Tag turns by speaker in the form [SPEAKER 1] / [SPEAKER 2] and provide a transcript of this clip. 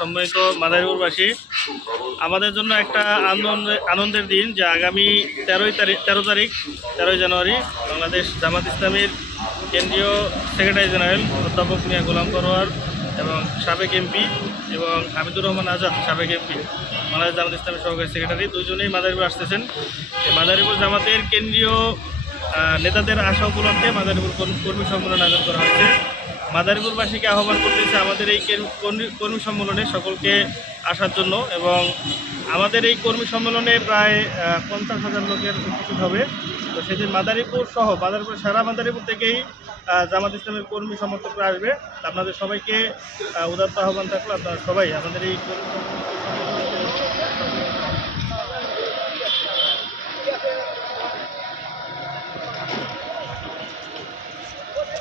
[SPEAKER 1] সম্মানিত মাদারীপুরবাসী, আমাদের জন্য একটা আনন্দ আনন্দের দিন যে আগামী তেরোই তারিখ তেরো তারিখ, তেরোই জানুয়ারি বাংলাদেশ জামাত ইসলামীর কেন্দ্রীয় সেক্রেটারি জেনারেল অধ্যাপক মিয়া গোলাম পরোয়ার এবং সাবেক এমপি এবং হামিদুর রহমান আজাদ, সাবেক এমপি, বাংলাদেশ জামাত ইসলামের সহকারী সেক্রেটারি, দুজনেই মাদারীপুর আসতেছেন। মাদারীপুর জামাতের কেন্দ্রীয় নেতাদের আশা উপলক্ষে মাদারীপুর কর্ম- সম্মেলন আয়োজন করা হয়েছে। মাদারীপুরবাসীকে আহ্বান করতেছে আমাদের এই কর্মী সম্মেলনে সকলকে আসার জন্য এবং আমাদের এই কর্মী সম্মেলনে প্রায় পঞ্চাশ হাজার লোকের উপস্থিত হবে। তো সেদিন মাদারীপুর সহ মাদারীপুর, সারা মাদারীপুর থেকেই জামাত ইসলামের কর্মী সমর্থকরা আসবে। আপনাদের সবাইকে উদাত্ত আহ্বান থাকল। আপনারা সবাই আমাদের এই কর্মী